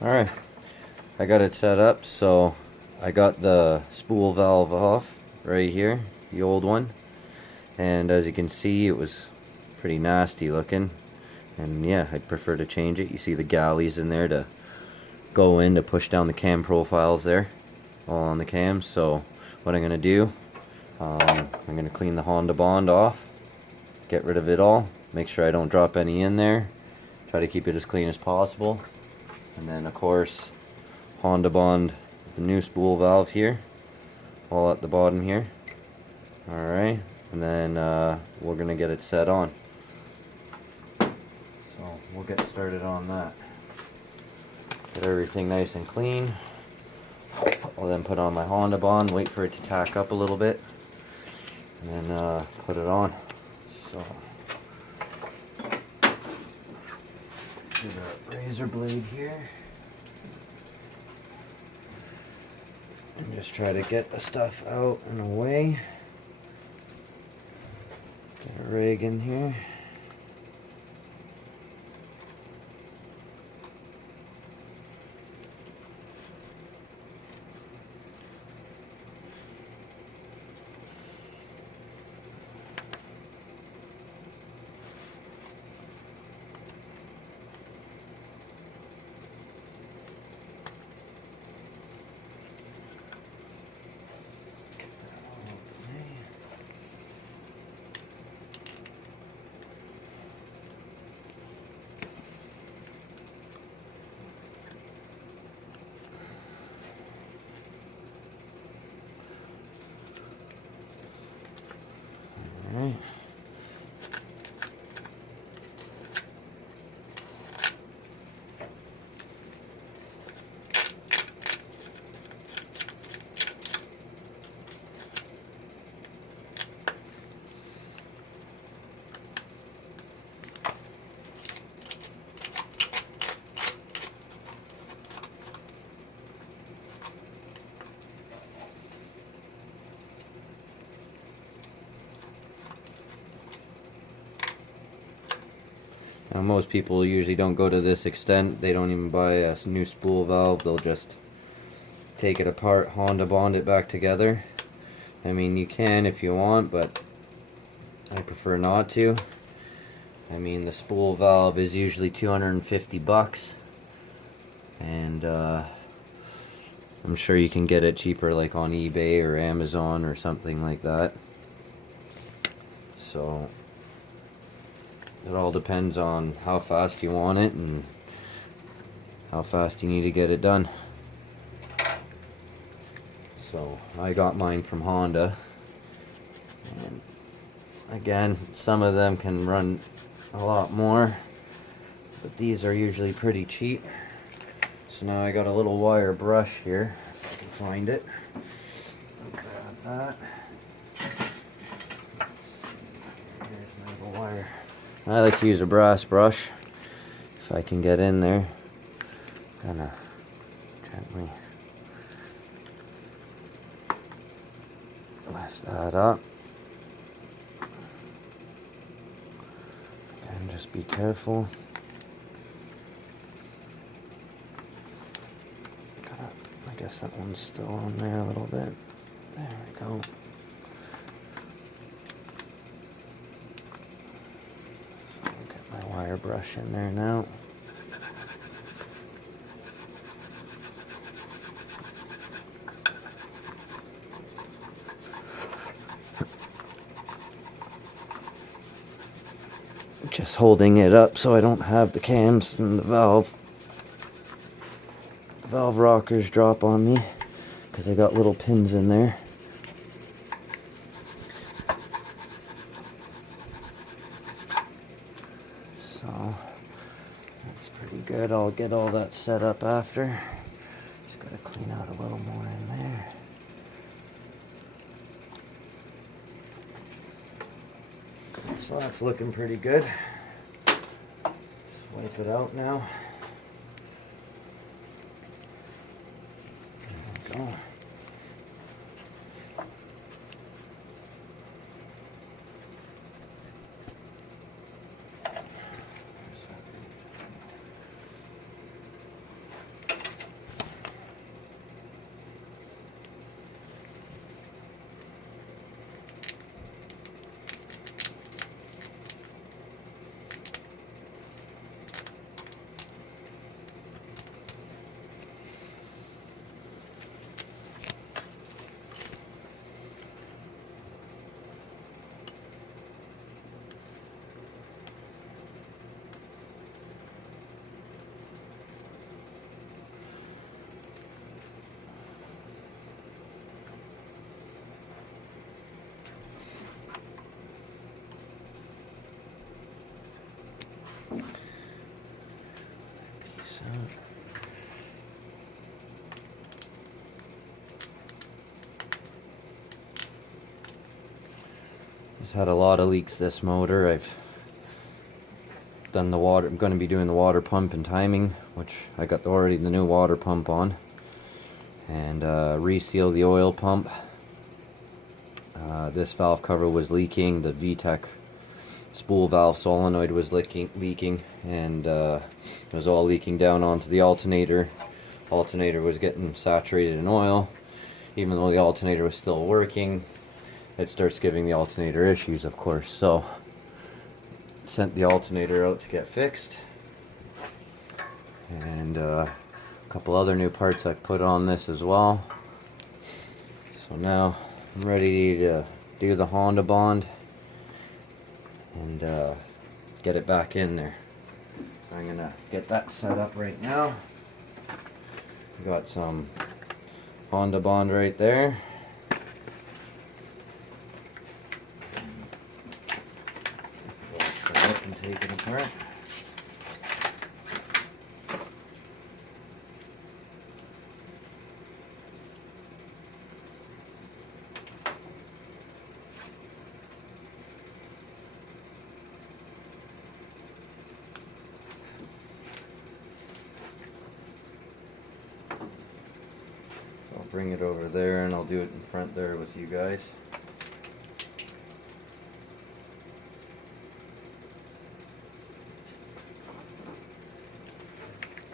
Alright, I got it set up, so I got the spool valve off right here, the old one, and as you can see it was pretty nasty looking, and yeah, I'd prefer to change it. You see the galleys in there to go in to push down the cam profiles there, all on the cams. So what I'm going to do, I'm going to clean the Honda Bond off, get rid of it all, make sure I don't drop any in there, try to keep it as clean as possible, and then of course Honda Bond the new spool valve here, all at the bottom here. Alright, and then we're going to get it set on. So we'll get started on that. Get everything nice and clean. I'll then put on my Honda Bond, wait for it to tack up a little bit, and then put it on. So, get a razor blade here, and just try to get the stuff out and away. Get a rag in here. Alright. Now, most people usually don't go to this extent. They don't even buy a new spool valve. They'll just take it apart, Honda Bond it back together. I mean, you can if you want, but I prefer not to. I mean, the spool valve is usually 250 bucks, and I'm sure you can get it cheaper like on eBay or Amazon or something like that. So it all depends on how fast you want it and how fast you need to get it done. So I got mine from Honda, and again, some of them can run a lot more, but these are usually pretty cheap. So now I got a little wire brush here, if I can find it. I'll grab that. Here's my little wire. I like to use a brass brush if I can get in there. Gonna gently lift that up. And just be careful. I guess that one's still on there a little bit. There we go. Wire brush in there now. Just holding it up so I don't have the cams and the valve rockers drop on me, because they got little pins in there. So that's pretty good. I'll get all that set up after. Just gotta clean out a little more in there. So that's looking pretty good. Just wipe it out now. There we go. out. It's had a lot of leaks, this motor. I've done the water. I'm going to be doing the water pump and timing, which I got already the new water pump on, and reseal the oil pump. This valve cover was leaking. The Vtec spool valve solenoid was leaking, and it was all leaking down onto the alternator. Alternator was getting saturated in oil. Even though the alternator was still working, it starts giving the alternator issues, of course. So sent the alternator out to get fixed, and a couple other new parts I've put on this as well. So now I'm ready to do the Honda bond and get it back in there. I'm gonna get that set up right now. Got some Honda bond right there. Box it up and take it apart. I'll bring it over there and I'll do it in front there with you guys.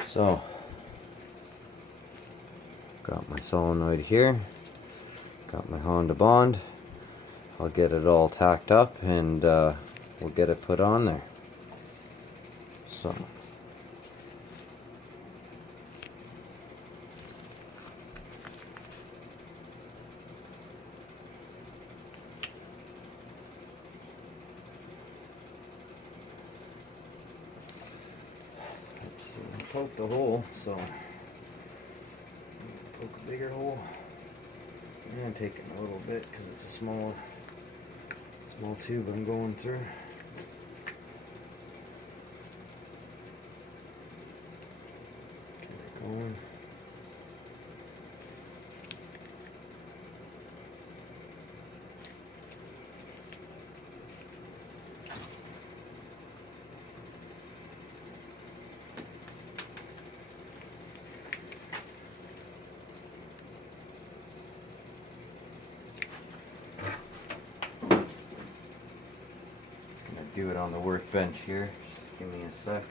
So, got my solenoid here, got my Honda bond. I'll get it all tacked up and we'll get it put on there. So. Let's see, I poked a hole, so poke a bigger hole and take it a little bit because it's a small tube I'm going through. Get it going. Do it on the workbench here. Just give me a sec.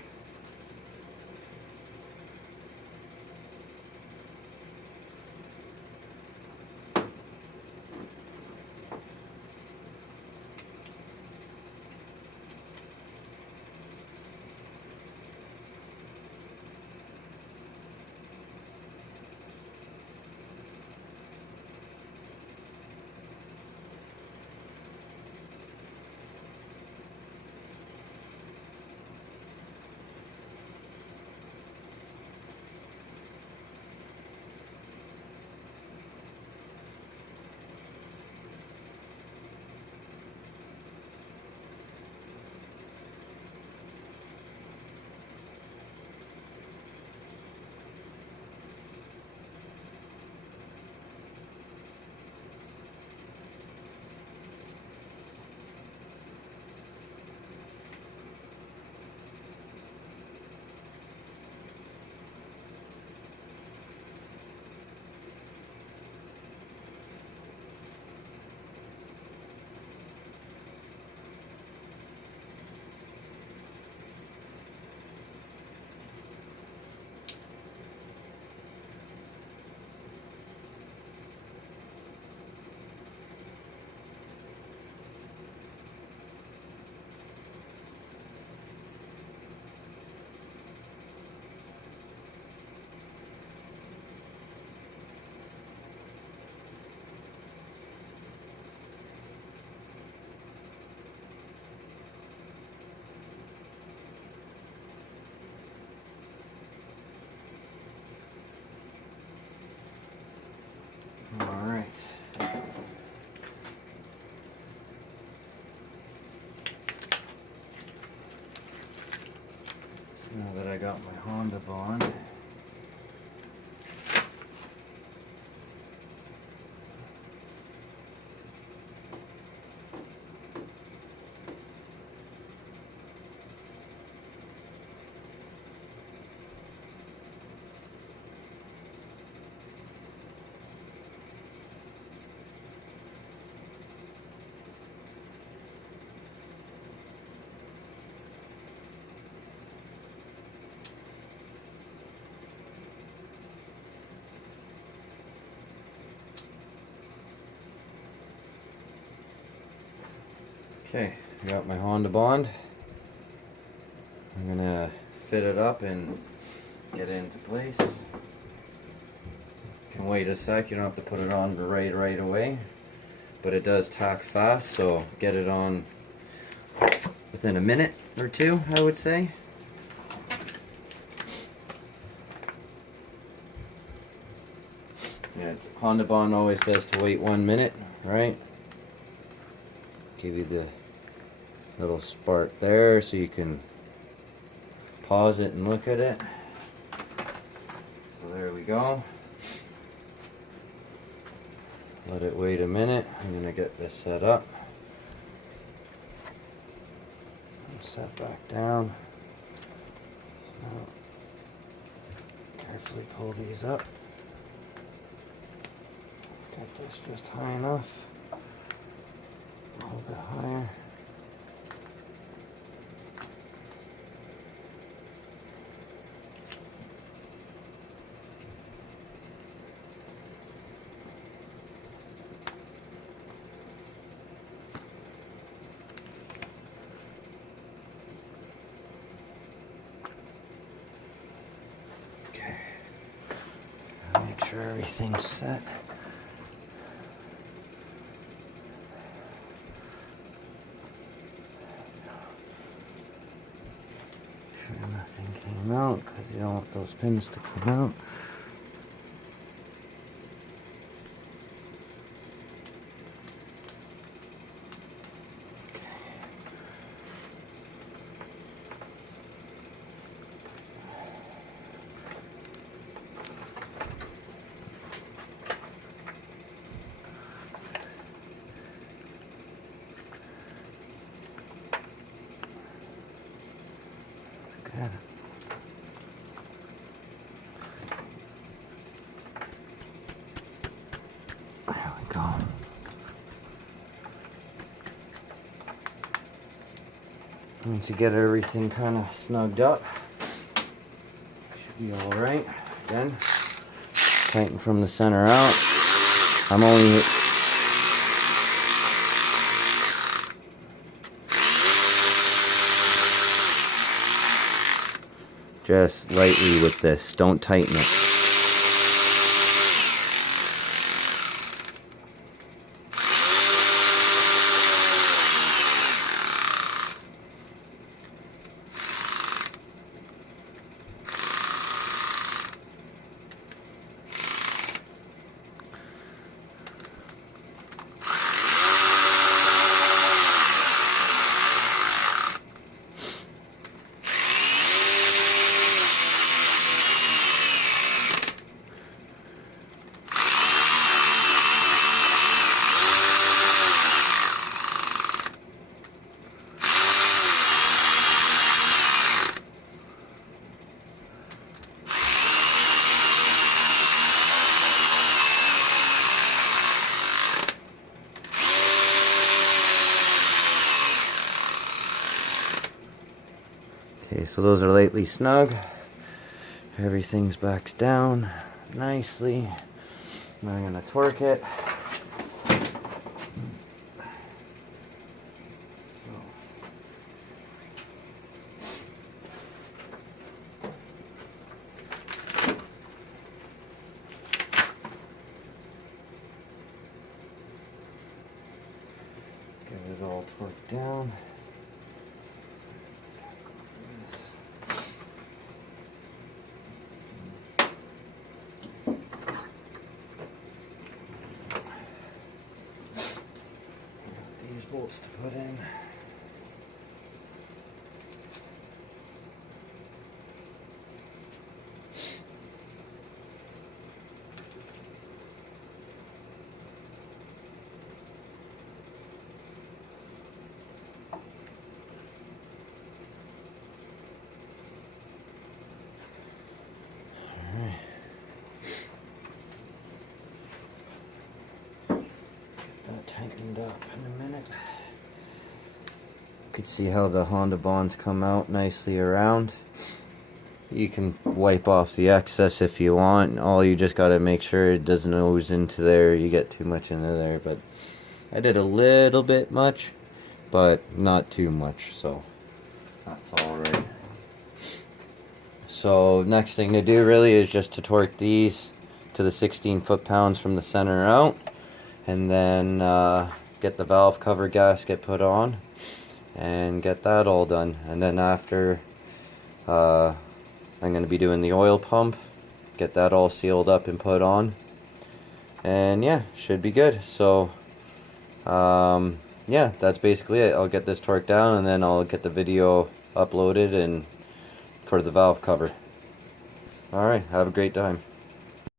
Honda bond. Okay, I got my Honda bond. I'm gonna fit it up and get it into place. Can wait a sec, you don't have to put it on right away, but it does tack fast, so get it on within a minute or two, I would say. Yeah, it's Honda bond always says to wait 1 minute, right? Give you the little spark there so you can pause it and look at it. So there we go. Let it wait a minute. I'm gonna get this set up. Set back down. So carefully pull these up. Get this just high enough. A little bit higher. Okay. Make sure everything's set. Nothing came out because you don't want those pins to come out. Okay. There we go. Once you get everything kind of snugged up, should be all right. Again, tighten from the center out. I'm only just lightly with this. Don't tighten it. Okay, so those are lightly snug. Everything's back down nicely. Now I'm going to torque it. Get it all torqued down. These bolts to put in. up in a minute. You can see how the Honda bonds come out nicely around. You can wipe off the excess if you want. All you just got to make sure it doesn't ooze into there. You get too much into there, but I did a little bit much, but not too much, so that's all right. So next thing to do really is just to torque these to the 16 foot-pounds from the center out, and then get the valve cover gasket put on and get that all done. And then after I'm going to be doing the oil pump, get that all sealed up and put on, and yeah, should be good. So yeah, that's basically it. I'll get this torqued down and then I'll get the video uploaded and for the valve cover. Alright, have a great time.